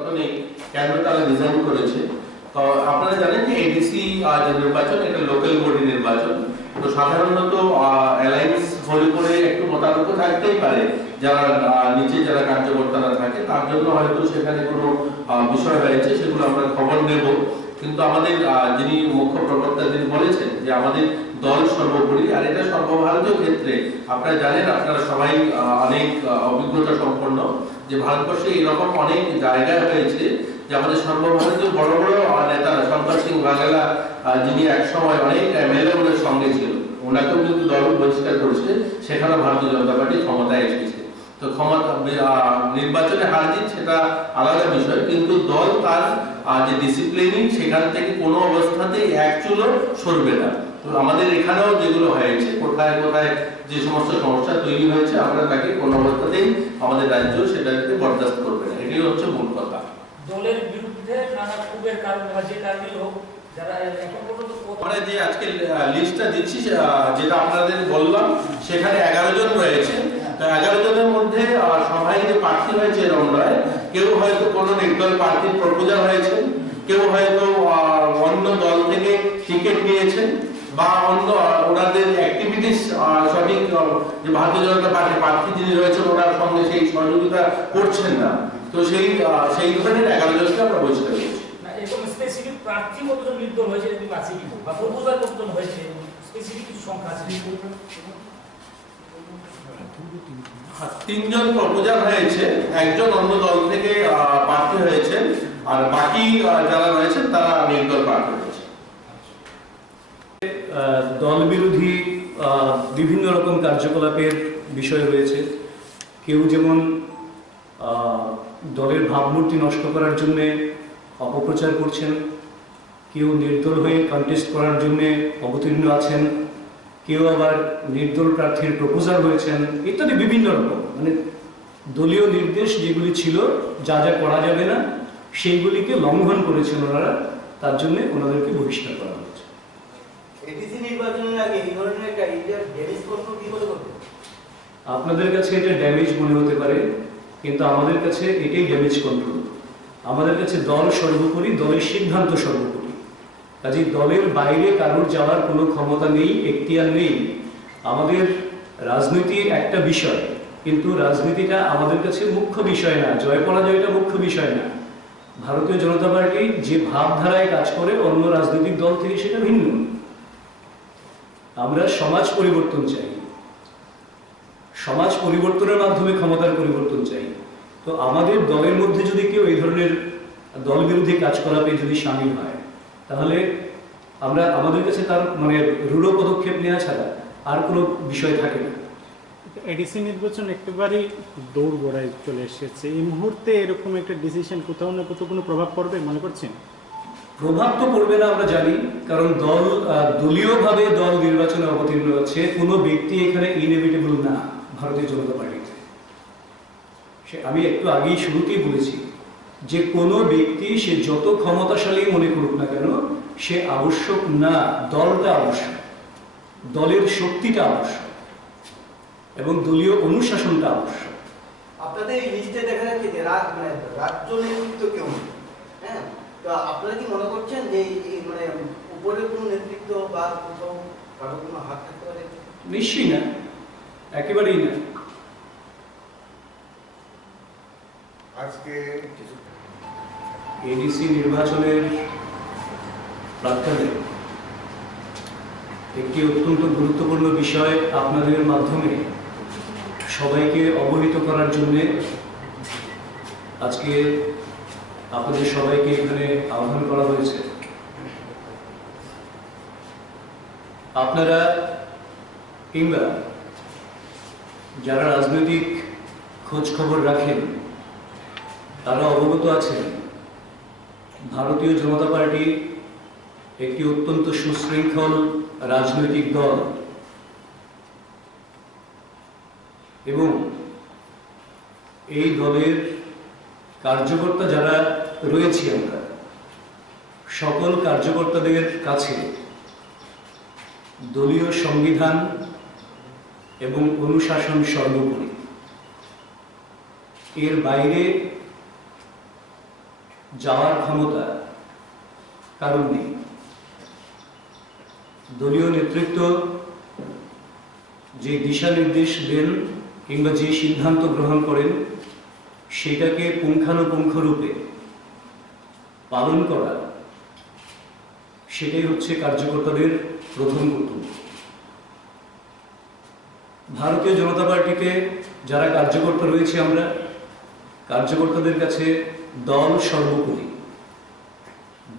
তথ্য নেই কেন তারা রিজাইন করেছে। তো আপনারা জানেন যে এডিসি যে নির্বাচন এটা লোকাল বডি নির্বাচন, তো সাধারণত অ্যালায়েন্স হলে পরে একটু মতানৈক্য থাকতেই পারে যারা নিচে যারা কার্যকর্তারা থাকে, তার জন্য হয়তো সেখানে কোনো বিষয় হয়েছে, সেগুলো আমরা খবর নেব। কিন্তু আমাদের যিনি মুখ্য প্রবক্তা তিনি বলেছেন যে আমাদের দল সর্বোপরি, আর এটা সর্বভারতীয় ক্ষেত্রে আপনারা জানেন, আপনারা সবাই অনেক অভিজ্ঞতা সম্পন্ন যে ভারতবর্ষে এরকম অনেক জায়গায় হয়েছে যে আমাদের সর্বভারতীয় বড় বড় নেতারা, শঙ্কর সিং ভাগেলা যিনি একসময় অনেক এমএলএ ওদের সঙ্গে ছিল, ওনাকেও কিন্তু দল বহিষ্কার করেছে, সেখানে ভারতীয় জনতা পার্টি ক্ষমতায় এসেছে। তো ক্ষমতা নির্বাচনে হার জিত সেটা আলাদা বিষয়, কিন্তু দল তার যে ডিসিপ্লিনিং সেখান থেকে কোনো অবস্থাতেই এক চুলও সরবে না। তো আমাদের এখানেও যেগুলো হয়েছে, কোথায় কোথায় যে সমস্ত সমস্যা তৈরি হয়েছে, আমরা তাকে কোনো অবস্থাতেই আমাদের রাজ্য সেটাকে বরদাস্ত করবে না, এটাই হচ্ছে মূল কথা। দলের বিরুদ্ধে নানা ক্ষোভের কারণে বা যে কারণে হোক, যারা এখন পর্যন্ত আমরা যে আজকে লিস্টটা দিচ্ছি যেটা আপনাদের বললাম, সেখানে 11 জন রয়েছে। তো 11 জনের মধ্যে সবাই যে প্রার্থী হয়েছে এরকম নয়, কেউ হয়তো কোনো নির্দল প্রার্থীর প্রপোজাল হয়েছে, কেউ হয়তো অন্য দল থেকে টিকিট নিয়েছেন, বা অন্য ওনাদের অ্যাক্টিভিটিস সঠিক যে ভারতীয় জনতা পার্টির প্রার্থী যিনি রয়েছেন ওনার সঙ্গে সেই সহযোগিতা করছেন না। তো সেই ধরনের 11 জনকে আমরা বহিষ্কার করছি। এরকম স্পেসিফিক প্রার্থী কতজন নির্দল হয়েছে এরকম আছে কি, বা প্রপোজাল কতজন হয়েছে, স্পেসিফিক কিছু সংখ্যা আছে? 3 জন প্রপোজাল হয়েছে, একজন অন্য দল থেকে প্রার্থী হয়েছেন, আর বাকি যারা রয়েছেন তারা নির্দল প্রার্থী হয়েছে। দল বিরোধী বিভিন্ন রকম কার্যকলাপের বিষয় রয়েছে। কেউ যেমন দলের ভাবমূর্তি নষ্ট করার জন্যে অপপ্রচার করছেন, কেউ নির্দল হয়ে কন্টেস্ট করার জন্যে অবতীর্ণ আছেন, কেউ আবার নির্দল প্রার্থীর প্রপোজাল হয়েছেন, ইত্যাদি বিভিন্ন রকম। মানে দলীয় নির্দেশ যেগুলি ছিল যা যা করা যাবে না সেইগুলিকে লঙ্ঘন করেছেন ওনারা, তার জন্য ওনাদেরকে বহিষ্কার করা হয়েছে। এডিসি নির্বাচনের আগে এই ধরনের একটা ড্যামেজ কন্ট্রোল কি বলে করতে? আপনাদের কাছে এটা ড্যামেজ মনে হতে পারে, কিন্তু আমাদের কাছে এটাই ড্যামেজ কন্ট্রোল। আমাদের কাছে দল সর্বোপরি, দলের সিদ্ধান্ত সর্বোপরি। কাজেই দলের বাইরে কারোর যাওয়ার কোনো ক্ষমতা নেই, এখতিয়ার নেই। আমাদের রাজনীতি একটা বিষয়, কিন্তু রাজনীতিটা আমাদের কাছে মুখ্য বিষয় না, জয় পরাজয়টা মুখ্য বিষয় না। ভারতীয় জনতা পার্টি যে ভাবধারায় কাজ করে অন্য রাজনৈতিক দল থেকে সেটা ভিন্ন। আমরা সমাজ পরিবর্তন চাই, সমাজ পরিবর্তনের মাধ্যমে ক্ষমতার পরিবর্তন চাই। তো আমাদের দলের মধ্যে যদি কেউ এই ধরনের দল বিরোধী কাজকলাপে যদি সামিল হয়, তাহলে আমাদের কাছে তার মানে রূঢ় পদক্ষেপ নেওয়া ছাড়া আর কোনো বিষয় থাকে না। এডিসি নির্বাচন একেবারেই দৌড় গোড়ায় চলে এসেছে, এই মুহূর্তে এরকম একটা ডিসিশন কোথাও না কোথাও কোনো প্রভাব পড়বে মনে করছেন? প্রভাব তো পড়বে না আমরা জানি, কারণ দলীয়ভাবে দল নির্বাচনে অবতীর্ণ হচ্ছে। কোনো ব্যক্তি এখানে ইনএভিটেবল না ভারতীয় জনতা পার্টিতে। আমি একটু আগেই শুরুতেই বলেছি যে কোনো ব্যক্তি সে যত ক্ষমতাশালী মনে করুক না কেন, সে আবশ্যক না। দলটা আবশ্যক, দলের শক্তিটা আবশ্যক, এবং দলীয় অনুশাসনটা আবশ্যক। আপনাদের এই লিস্টে দেখা যাচ্ছে যে রাজ্য নেতৃত্ব কেউ নেই, হ্যাঁ? তো আপনারা কি মনে করছেন যে মানে উপরে কোনো নেতৃত্ব বা কোথাও কারো কোনো হাত থাকতে পারে? নিশ্চয়ই না, একেবারেই না। আজকে এডিসি নির্বাচনের প্রাক্কালে একটি অত্যন্ত গুরুত্বপূর্ণ বিষয় আপনাদের মাধ্যমে সবাইকে অবহিত করার জন্য আজকে আপনাদের সবাইকে এখানে আহ্বান করা হয়েছে। আপনারা কিংবা যারা রাজনৈতিক খোঁজ খবর রাখেন তারা অবগত আছেন ভারতীয় জনতা পার্টি একটি অত্যন্ত সুশৃঙ্খল রাজনৈতিক দল, এবং এই দলের কার্যকর্তা যারা রয়েছি আমরা সকল কার্যকর্তাদের কাছে দলীয় সংবিধান এবং অনুশাসন সর্বোপরি। এর বাইরে যাওয়ার ক্ষমতা কারণ নেই। দলীয় নেতৃত্ব যে দিশা নির্দেশ দেন কিংবা যে সিদ্ধান্ত গ্রহণ করেন সেটাকে পুঙ্খানুপুঙ্খ রূপে পালন করা, সেটাই হচ্ছে কার্যকর্তাদের প্রথম কর্তব্য। ভারতীয় জনতা পার্টিতে যারা কার্যকর্তা রয়েছে, আমরা কার্যকর্তাদের কাছে দল সর্বোপরি,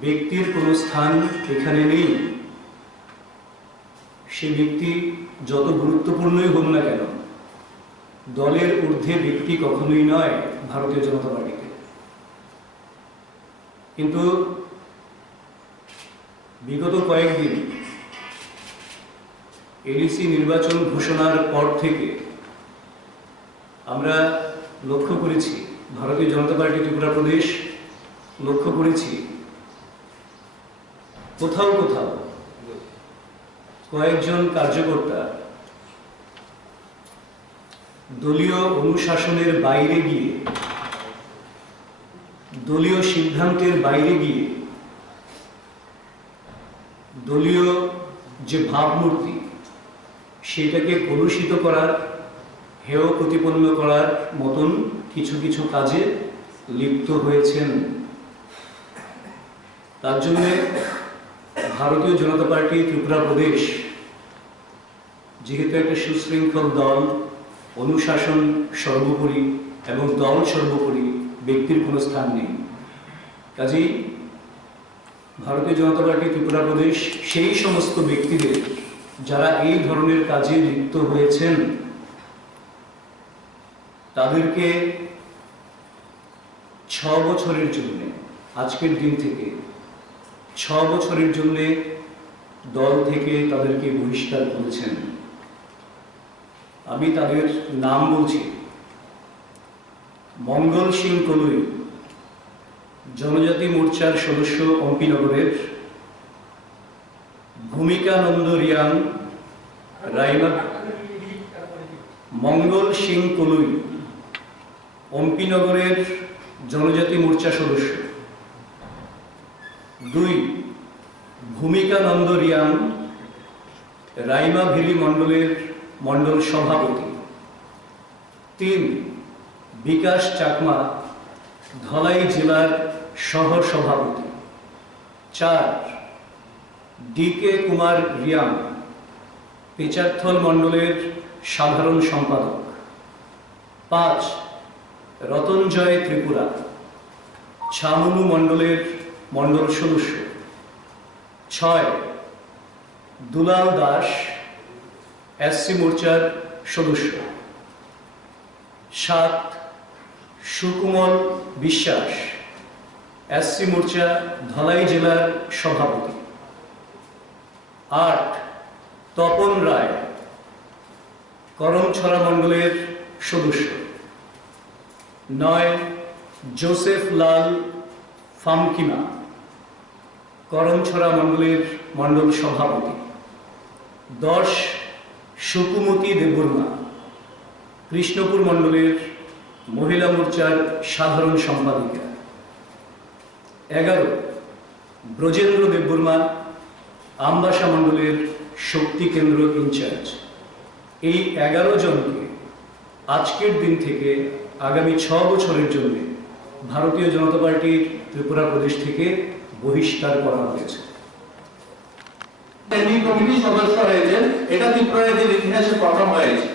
ব্যক্তির কোনো স্থান এখানে নেই। সে ব্যক্তি যত গুরুত্বপূর্ণই হোক না কেন, দলের ঊর্ধ্বে ব্যক্তি কখনোই নয় ভারতীয় জনতা পার্টিতে। কিন্তু বিগত কয়েকদিন এডিসি নির্বাচন ঘোষণার পর থেকে আমরা লক্ষ্য করেছি, ভারতীয় জনতা পার্টি ত্রিপুরা প্রদেশ লক্ষ্য করেছি, কোথাও কোথাও কয়েকজন কার্যকর্তা দলীয় অনুশাসনের বাইরে গিয়ে, দলীয় সিদ্ধান্তের বাইরে গিয়ে দলীয় যে ভাবমূর্তি সেটাকে কলুষিত করার, হেয় প্রতিপন্ন করার মতন কিছু কিছু কাজে লিপ্ত হয়েছেন। তার জন্য ভারতীয় জনতা পার্টি ত্রিপুরা প্রদেশ যেহেতু একটা সুশৃঙ্খল দল, অনুশাসন সর্বোপরি এবং দল সর্বোপরি, ব্যক্তির কোনো স্থান নেই। কাজেই ভারতীয় জনতা পার্টি ত্রিপুরা প্রদেশ সেই সমস্ত ব্যক্তিদের যারা এই ধরনের কাজে লিপ্ত হয়েছেন তাদেরকে 6 বছরের জন্য, আজকের দিন থেকে 6 বছরের জন্য দল থেকে তাদেরকে বহিষ্কার করেছেন। আমি তাদের নাম বলছি। মঙ্গল সিং কলুই, জনজাতি মোর্চার সদস্য অম্পিনগরের। ভূমিকানন্দ রিয়াং, রাইমা। মঙ্গল সিং কলুই অম্পিনগরের জনজাতি মোর্চা সদস্য। 2 ভূমিকানন্দ রিয়াং, রাইমা ভেলি মণ্ডলের মণ্ডল সভাপতি। 3 বিকাশ চাকমা, ধলাই জেলার সহ সভাপতি। 4 ডিকে কুমার রিয়াং, পেচারথল মণ্ডলের সাধারণ সম্পাদক। 5 রতনজয় ত্রিপুরা, ছামনু মণ্ডলের মণ্ডল সদস্য। 6 দুলাল দাস, এসসি মোর্চার সদস্য। 7 সুকুমল বিশ্বাস, এসসি মোর্চা ধলাই জেলার সভাপতি। 8 তপন রায়, করমছড়া মণ্ডলের সদস্য। 9 জোসেফ লাল ফামকিমা, করমছড়া মণ্ডলের মণ্ডল সভাপতি। 10 সুকুমতি দেববর্মা, কৃষ্ণপুর মণ্ডলের মহিলা মোর্চার সাধারণ সম্পাদিকা। 11 ব্রজেন্দ্র দেববর্মা, আমবাসা মণ্ডলের শক্তি কেন্দ্র ইনচার্জ। এই 11 জনকে আজকের দিন থেকে আগামী 6 বছরের জন্য ভারতীয় জনতা পার্টির ত্রিপুরা প্রদেশ থেকে বহিষ্কার করা হয়েছে। স্ট্যান্ডিং কমিটির সদস্য হয়েছেন, এটা ত্রিপুরার ইতিহাসে প্রথম হয়েছে।